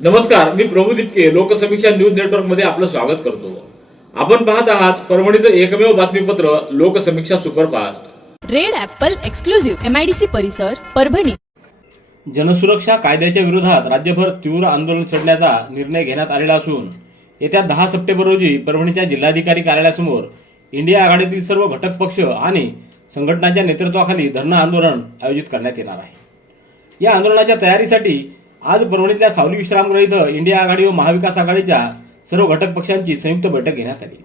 नमस्कार मी प्रभू दिपके लोकसमीक्षा न्यूज नेटवर्कमध्ये आपलं स्वागत करतो. आपण पाहत आहात परभणीचं एकमेव बातमीपत्र Loksamiksha superfast. Red apple exclusive MIDC परिसर परभणी. जनसुरक्षा कायद्याच्या विरोधात राज्यभर तीव्र आंदोलन छेडण्याचा निर्णय घेण्यात आलेला असून येत्या दहा सप्टेंबर रोजी परभणीच्या जिल्हाधिकारी कार्यालयासमोर इंडिया आघाडीतील सर्व घटक पक्ष आणि संघटनांच्या नेतृत्वाखाली धरणं आंदोलन आयोजित करण्यात येणार आहे. या आंदोलनाच्या तयारीसाठी आज परभणीतल्या सावली विश्रामगृह इथं इंडिया आघाडी व महाविकास आघाडीच्या सर्व घटक पक्षांची संयुक्त बैठक घेण्यात आली.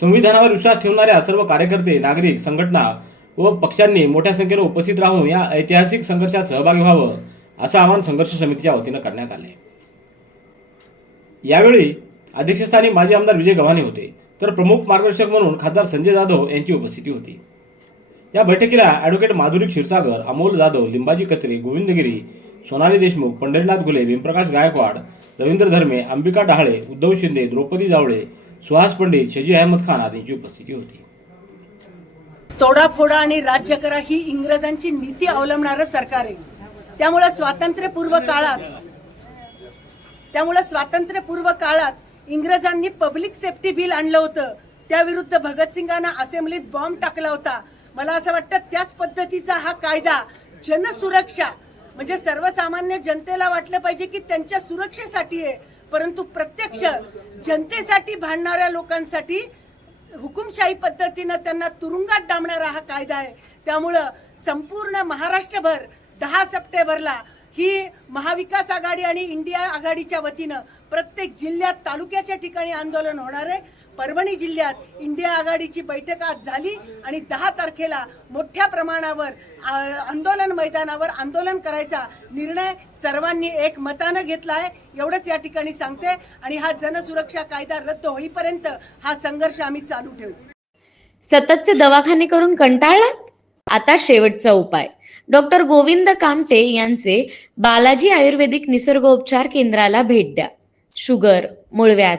संविधानावर विश्वास ठेवणाऱ्या सर्व कार्यकर्ते नागरिक संघटना व पक्षांनी मोठ्या संख्येने उपस्थित राहून या ऐतिहासिक संघर्षात सहभागी व्हावं असं आवाहन संघर्ष समितीच्या वतीनं करण्यात आले यावेळी अध्यक्षस्थानी माजी आमदार विजय गव्हाणे होते. तर प्रमुख मार्गदर्शक म्हणून खासदार संजय जाधव यांची उपस्थिती होती. या बैठकीला ॲडव्होकेट माधुरी क्षीरसागर अमोल जाधव लिंबाजी कत्रे गोविंदगिरी सोनाली देशमुख पंढरीनाथ घुले भीमप्रकाश गायकवाड रवींद्र धर्मे अंबिका डहाळे उद्धव शिंदे द्रौपदी जावळे सुहास पंडित शजी अहमद खान आदींची उपस्थिती होती. तोडाफोडा आणि राज्य करा ही इंग्रजांची नीती अवलंबणारं सरकार आहे. त्यामुळे स्वातंत्र्यपूर्व काळात त्यामुळे स्वातंत्र्यपूर्व काळात इंग्रजांनी पब्लिक सेफ्टी बिल आणलं होतं. त्याविरुद्ध भगतसिंगांना असेंब्लीत बॉम्ब टाकला होता. मला असं वाटतं त्याच पद्धतीचा हा कायदा जनसुरक्षा म्हणजे सर्वसामान्य जनतेला वाटलं पाहिजे की त्यांच्या सुरक्षेसाठी आहे. परंतु प्रत्यक्ष जनतेसाठी भांडणाऱ्या लोकांसाठी हुकुमशाही पद्धतीनं त्यांना तुरुंगात डांबणारा हा कायदा आहे. त्यामुळं संपूर्ण महाराष्ट्रभर दहा सप्टेंबरला ही महाविकास आघाडी आणि इंडिया आघाडीच्या वतीनं प्रत्येक जिल्ह्यात तालुक्याच्या ठिकाणी आंदोलन होणार आहे. परभणी जिल्ह्यात इंडिया आघाडीची बैठक आज झाली आणि दहा तारखेला मोठ्या प्रमाणावर आंदोलन मैदानावर आंदोलन करायचा निर्णय सर्वांनी एक मतानं घेतला आहे एवढंच या ठिकाणी सांगते. आणि हा जनसुरक्षा कायदा रद्द होईपर्यंत हा संघर्ष आम्ही चालू ठेवू. सततचे दवाखाने करून कंटाळलात? आता शेवटचा उपाय. डॉक्टर गोविंद कामटे यांचे बालाजी आयुर्वेदिक निसर्गोपचार केंद्राला भेट द्या. शुगर मूळव्याध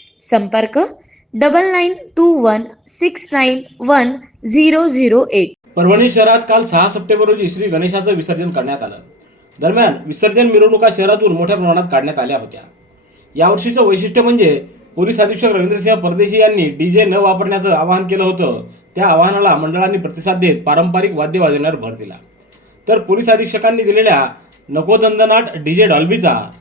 संपर्क double nine two one six nine one zero zero eight. Parbhani शहरात काल सहा सप्टेंबर रोजी श्री गणेशाचं विसर्जन करण्यात आलं. दरम्यान विसर्जन मिरवणुका शहरातून मोठ्या प्रमाणात काढण्यात आल्या होत्या. यावर्षीचं वैशिष्ट्य म्हणजे पोलीस अधीक्षक रवींद्रसिंह परदेशी यांनी डीजे न वापरण्याचं आवाहन केलं होतं. त्या आवाहनाला मंडळांनी प्रतिसाद देत पारंपरिक वाद्य वाजवण्यावर भर दिला. तर पोलीस अधीक्षकांनी दिलेल्या नकोदंदनाट डीजे डॉल्बीचा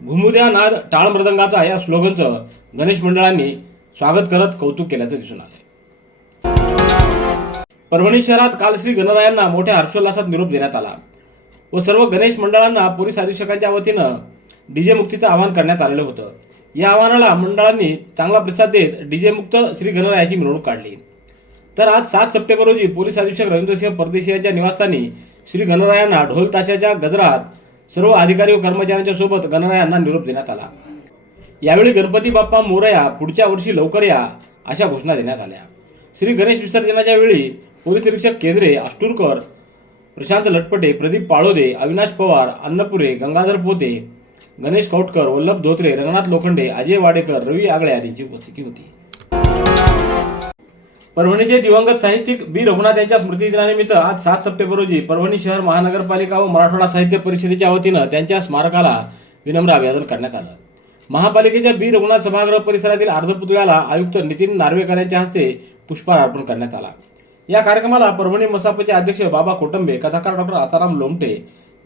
घुमुद्या नाद टाळ मृदंगाचा या स्लोगनचं गणेश मंडळांनी स्वागत करत कौतुक केल्याचं दिसून आलं परभणी शहरात काल श्री गणरायांना मोठ्या हर्षोल्लासात निरोप देण्यात आला व सर्व गणेश मंडळांना पोलीस अधीक्षकांच्या वतीनं डीजे मुक्तीचं आवाहन करण्यात आलेलं होतं. या आव्हानाला मंडळांनी चांगला प्रतिसाद देत डीजे मुक्त श्री गणरायाची मिरवणूक काढली. तर आज सात सप्टेंबर रोजी पोलीस अधीक्षक रवींद्रसिंह परदेशी यांच्या निवासस्थानी श्री गणरायांना ढोल ताशाच्या गजरात सर्व अधिकारी व कर्मचाऱ्यांच्या सोबत गणरायांना निरोप देण्यात आला. यावेळी गणपती बाप्पा मोरया पुढच्या वर्षी लवकर या अशा घोषणा देण्यात आल्या. श्री गणेश विसर्जनाच्या वेळी पोलीस निरीक्षक केंद्रे अष्टूरकर प्रशांत लटपटे प्रदीप पाळोदे अविनाश पवार अन्नपुरे गंगाधर पोते गणेश कौटकर वल्लभ धोत्रे रंगनाथ लोखंडे अजय वाडेकर रवी आगळे आदींची उपस्थिती होती. परभणीचे दिवंगत साहित्यिक बी. रघुनाथ यांच्या स्मृतिदिनानिमित्त आज सात सप्टेंबर रोजी परभणी शहर महानगरपालिका व मराठवाडा साहित्य परिषदेच्या वतीनं त्यांच्या स्मारकाला विनम्र अभिवादन करण्यात आलं. महापालिकेच्या बी रघुनाथ सभागृह परिसरातील अर्धपुतळ्याला आयुक्त नितीन नार्वेकर यांच्या हस्ते पुष्पहार अर्पण करण्यात आला. या कार्यक्रमाला परभणी मसापचे अध्यक्ष बाबा कोटंबे कथाकार डॉक्टर आसाराम लोमटे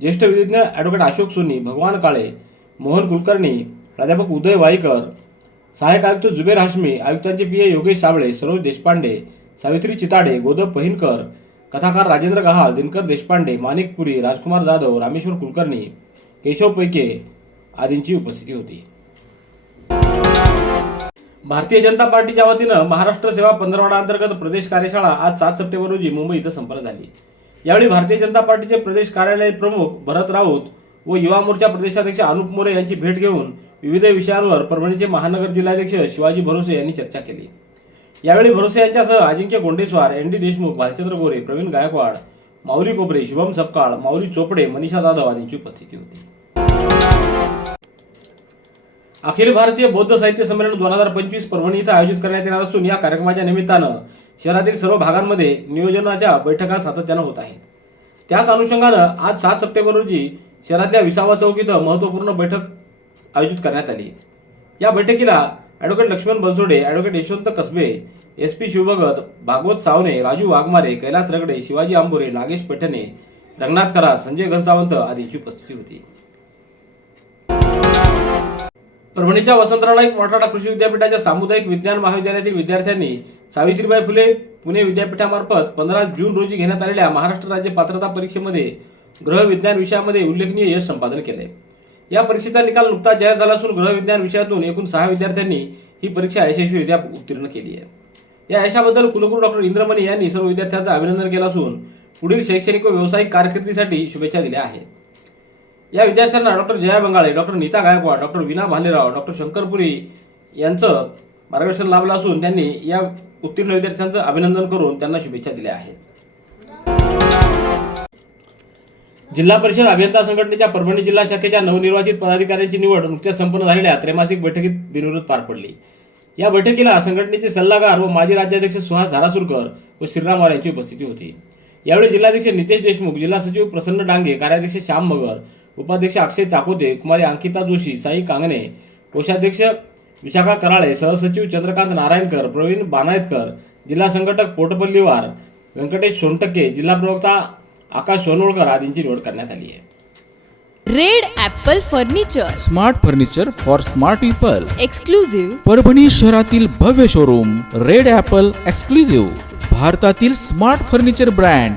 ज्येष्ठ विधिज्ञ ॲडव्होकेट अशोक सोनी भगवान काळे मोहन कुलकर्णी प्राध्यापक उदय वाईकर सहाय्यक आयुक्त जुबेर हाशमी आयुक्तांचे पी ए योगेश साबळे सरोज देशपांडे सावित्री चिताडे गोदब पहिनकर कथाकार राजेंद्र गहाळ दिनकर देशपांडे माणिक पुरी राजकुमार जाधव रामेश्वर कुलकर्णी केशव पैके आदींची उपस्थिती होती. भारतीय जनता पार्टीच्या वतीनं महाराष्ट्र सेवा पंधरवडा अंतर्गत प्रदेश कार्यशाळा आज सात सप्टेंबर रोजी मुंबई इथं संपन्न झाली. यावेळी भारतीय जनता पार्टीचे प्रदेश कार्यालय प्रमुख भरत राऊत व युवा मोर्चा प्रदेशाध्यक्ष अनुप मोरे यांची भेट घेऊन विविध विषयांवर परभणीचे महानगर जिल्हाध्यक्ष शिवाजी भरोसे यांनी चर्चा केली. यावेळी भरोसे यांच्यासह अजिंक्य गोंडेस्वार एन डी देशमुख भालचंद्र गोरे प्रवीण गायकवाड माऊली कोपरे शुभम सपकाळ माऊली चोपडे मनीषा जाधव आदींची उपस्थिती होती. अखिल भारतीय बौद्ध साहित्य संमेलन दोन हजार पंचवीस परभणी इथं आयोजित करण्यात येणार असून या कार्यक्रमाच्या निमित्तानं शहरातील सर्व भागांमध्ये नियोजनाच्या बैठका सातत्यानं होत आहेत. त्याच अनुषंगानं आज सात सप्टेंबर रोजी शहरातल्या विसावा चौक इथं महत्त्वपूर्ण बैठक आयोजित करण्यात आली. या बैठकीला advocate Laxman Bansode advocate Yashwant Kasbe S P Shivbhagat Bhagwat Savne Raju Waghmare Kailas Ragade Shivaji Ambore Nagesh Pethane Ranganath Karat Sanjay Ghansawant आदींची उपस्थिती होती. परभणीच्या वसंतराव नाईक मराठवाडा कृषी विद्यापीठाच्या सामुदायिक विज्ञान महाविद्यालयातील विद्यार्थ्यांनी सावित्रीबाई फुले पुणे विद्यापीठामार्फत पंधरा जून रोजी घेण्यात आलेल्या महाराष्ट्र राज्य पात्रता परीक्षेमध्ये ग्रहविज्ञान विषयामध्ये उल्लेखनीय यश संपादन केले या परीक्षेचा निकाल नुकताच जाहीर झाला असून ग्रहविज्ञान विषयातून एकूण सहा विद्यार्थ्यांनी ही परीक्षा यशस्वीरित्या उत्तीर्ण केली आहे. या यशाबद्दल कुलगुरू डॉक्टर इंद्रमणी यांनी सर्व विद्यार्थ्यांचं अभिनंदन केलं असून पुढील शैक्षणिक व व्यावसायिक कारकिर्दीसाठी शुभेच्छा दिल्या आहेत. या विद्यार्थ्यांना doctor Jaya Bangale doctor Nita Gaikwad doctor Vina Bhalerao doctor Shankarpuri यांचं मार्गदर्शन लाभलं असून त्यांनी या उत्तीर्ण विद्यार्थ्यांचं अभिनंदन करून त्यांना शुभेच्छा दिल्या आहेत. जिल्हा परिषद अभियंता संघटनेच्या परभणी जिल्हा शाखेच्या नवनिर्वाचित पदाधिकाऱ्यांची निवड नुकत्याच संपन्न झालेल्या त्रैमासिक बैठकीत बिनविरोध पार पडली. या बैठकीला संघटनेचे सल्लागार व माजी राज्याध्यक्ष सुहास धारासुरकर व श्रीराम यांची उपस्थिती होती. यावेळी जिल्हाध्यक्ष नितेश देशमुख जिल्हा सचिव प्रसन्न डांगे कार्याध्यक्ष श्याम मगर उपाध्यक्ष अक्षय चाकोते कुमारी अंकिता जोशी साई कांगणे कोषाध्यक्ष विशाखा कराळे सहसचिव चंद्रकांत नारायणकर प्रवीण बानायतकर जिल्हा संघटक पोटपल्लीवार व्यंकटेश सोनटक्के जिल्हा प्रवक्ता आकाश सोनवळकर आदींची निवड करण्यात आली आहे. Red Apple furniture. Smart furniture for smart people. Exclusive Parbhani शहरातील भव्य शोरूम रेड ॲपल एक्सक्लुझिव्ह. भारतातील स्मार्ट फर्निचर ब्रँड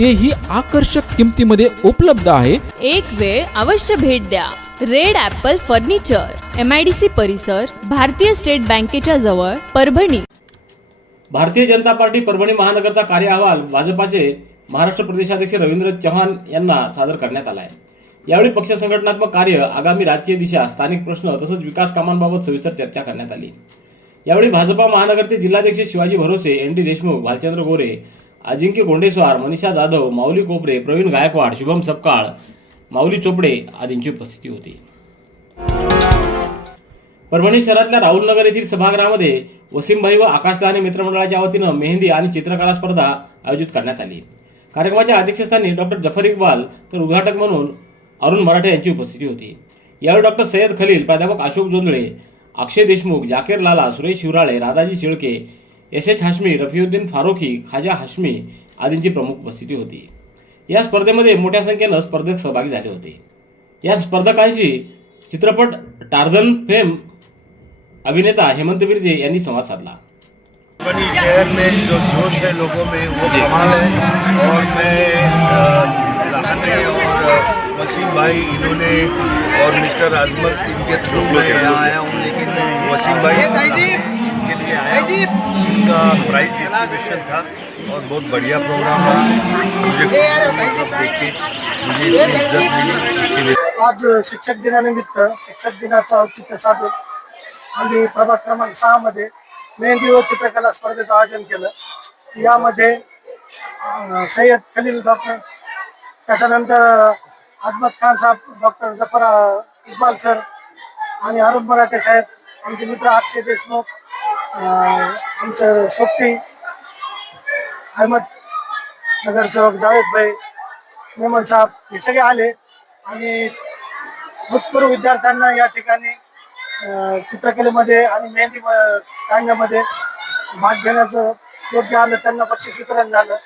तेही आकर्षक किमतीमध्ये उपलब्ध आहे. एक वेळ अवश्य भेट द्या. Red apple furniture M I D C परिसर भारतीय स्टेट बँकेच्या जवळ परभणी. भारतीय जनता पार्टी परभणी महानगरचा कार्य अहवाल भाजपाचे महाराष्ट्र प्रदेशाध्यक्ष रवींद्र चव्हाण यांना सादर करण्यात आला आहे यावेळी पक्ष संघटनात्मक कार्य आगामी राजकीय दिशा स्थानिक प्रश्न तसंच विकास कामांबाबत सविस्तर चर्चा करण्यात आली. यावेळी भाजपा महानगरचे जिल्हाध्यक्ष शिवाजी भरोसे एन डी देशमुख भालचंद्र गोरे अजिंक्य गोंडेस्वार मनीषा जाधव माऊली कोपरे प्रवीण गायकवाड शुभम सपकाळ माऊली चोपडे आदींची उपस्थिती होती. परभणी शहरातल्या राहुल नगर येथील सभागृहामध्ये वसीमभाई व आकाश मित्रमंडळाच्या वतीनं मेहंदी आणि चित्रकला स्पर्धा आयोजित करण्यात आली. कार्यक्रमाच्या अध्यक्षस्थानी डॉक्टर जफर इक्बाल तर उद्घाटक म्हणून अरुण मराठे यांची उपस्थिती होती. यावेळी डॉक्टर सय्यद खलील प्राध्यापक अशोक जोंधळे अक्षय देशमुख जाकीर लाला सुरेश शिवराळे राधाजी शिळके एस एच हाशमी रफिउद्दीन फारुखी खाजा हाशमी आदींची प्रमुख उपस्थिती होती. या स्पर्धेमध्ये मोठ्या संख्येनं स्पर्धक सहभागी झाले होते. या स्पर्धकांशी चित्रपट टार्झन फेम अभिनेता हेमंत बिर्जे यांनी संवाद साधला. बनी शहर में जो जोश है लोगों में वो कमाल है। और मैं और वसीम भाई इन्होंने और मिस्टर अजमत इनके थ्रू मैं यहाँ आया हूँ लेकिन वसीम भाई के लिए आया इनका प्राइज डिस्ट्रीब्यूशन था? और बहुत बढ़िया प्रोग्राम रहा मुझे सब देख के मुझे इतनी इज्जत मिली उसके लिए। आज शिक्षक दिनानिमित्त शिक्षक दिनाचं औचित्य साधून आम्ही प्रभाग क्रमांक सहा मध्ये मेहंदी व चित्रकला स्पर्धेचं आयोजन केलं. यामध्ये सय्यद खलील डॉक्टर त्याच्यानंतर अहमद खान साहेब डॉक्टर जफर इक्बाल सर आणि अरुण मराठे साहेब आमचे मित्र अक्षय देशमुख आमचं सोबती अहमद नगरसेवक जावेद भाई मेमन साहेब हे सगळे आले. आणि भूतपूर्व विद्यार्थ्यांना या ठिकाणी चित्रकलेमध्ये आणि मेहंदी अं, काढण्यामध्ये भाग घेण्याचं योग्य आलं त्यांना बक्षीस वितरण झालं.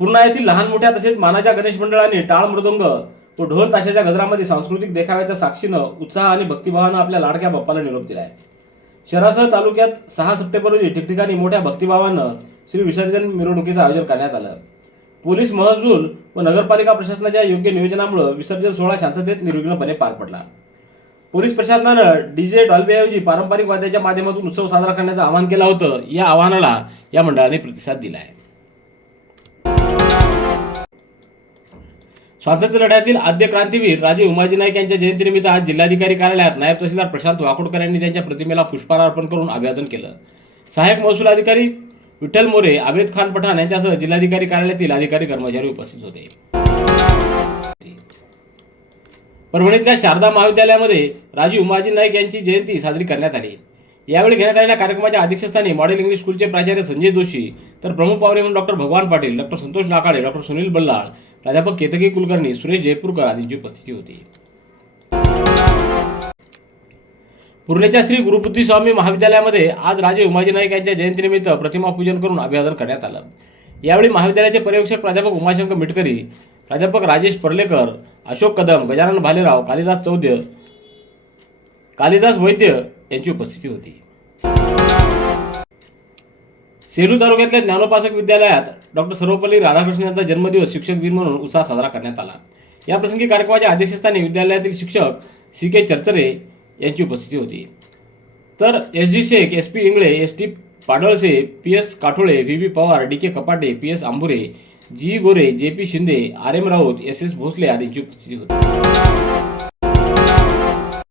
पूर्णा येथील लहान मोठ्या तसेच मानाच्या गणेश मंडळाने टाळ मृदुंग तो ढोल ताशाच्या गजरामध्ये सांस्कृतिक देखाव्याच्या साक्षीनं उत्साह आणि भक्तिभावानं आपल्या लाडक्या बाप्पाला निरोप दिला आहे शहरासह तालुक्यात सहा सप्टेंबर रोजी ठिकठिकाणी मोठ्या भक्तिभावानं श्री विसर्जन मिरवणुकीचं आयोजन करण्यात आलं. पोलीस महसूल व नगरपालिका प्रशासनाच्या योग्य नियोजनामुळे विसर्जन सोहळा शांततेत निर्विघ्नपणे पार पडला. पोलीस प्रशासनानं डीजे डॉल्बेऐवजी पारंपरिक वाद्याच्या माध्यमातून उत्सव साजरा करण्याचं आवाहन केलं होतं. या आवाहनाला या मंडळाने प्रतिसाद दिला आहे स्वातंत्र्य लढ्यातील आद्य क्रांतीवीर राजे उमाजी नाईक यांच्या जयंतीनिमित्त आज जिल्हाधिकारी कार्यालयात नायब तहसीलदार प्रशांत वाकोडकर यांनी त्यांच्या प्रतिमेला पुष्पहार अर्पण करून अभिवादन केलं. सहाय्यक महसूल अधिकारी विठ्ठल मोरे आबेद खान पठाण यांच्यासह जिल्हाधिकारी कार्यालयातील अधिकारी कर्मचारी उपस्थित होते. परभणीतल्या शारदा महाविद्यालयामध्ये राजी उमाजी नाईक यांची जयंती साजरी करण्यात आली. यावेळी घेण्यात आलेल्या कार्यक्रमाच्या अध्यक्षस्थानी मॉडेल इंग्लिश स्कूलचे प्राचार्य संजय जोशी तर प्रमुख पाहुणे म्हणून doctor Bhagwan Patil doctor Santosh Nakale doctor Sunil Ballal प्राध्यापक केतकी कुलकर्णी सुरेश जयपूरकर आदींची उपस्थिती होती. पूर्णेच्या श्री गुरुपुत्री स्वामी महाविद्यालयामध्ये आज राजे उमाजी नाईक यांच्या जयंतीनिमित्त प्रतिमा पूजन करून अभिवादन करण्यात आलं. यावेळी महाविद्यालयाचे पर्यवेक्षक प्राध्यापक उमाशंकर मिटकरी प्राध्यापक राजेश पर्लेकर अशोक कदम गजानन भालेराव कालिदास चौद्य कालिदास वैद्य यांची उपस्थिती होती. सेलू तालुक्यातल्या ज्ञानोपासक विद्यालयात डॉक्टर सर्वपल्ली राधाकृष्ण यांचा जन्मदिवस शिक्षक दिन म्हणून उत्साह साजरा करण्यात आला. या प्रसंगी कार्यक्रमाच्या अध्यक्षस्थानी विद्यालयातील शिक्षक सी के चर्चरे यांची उपस्थिती होती. तर S G Shaikh S P Ingle S T Padalse P S Kathole V B Pawar D K Kapate P S Ambure G Gore J P Shinde R M Raut S S Bhosale आदींची उपस्थिती होती.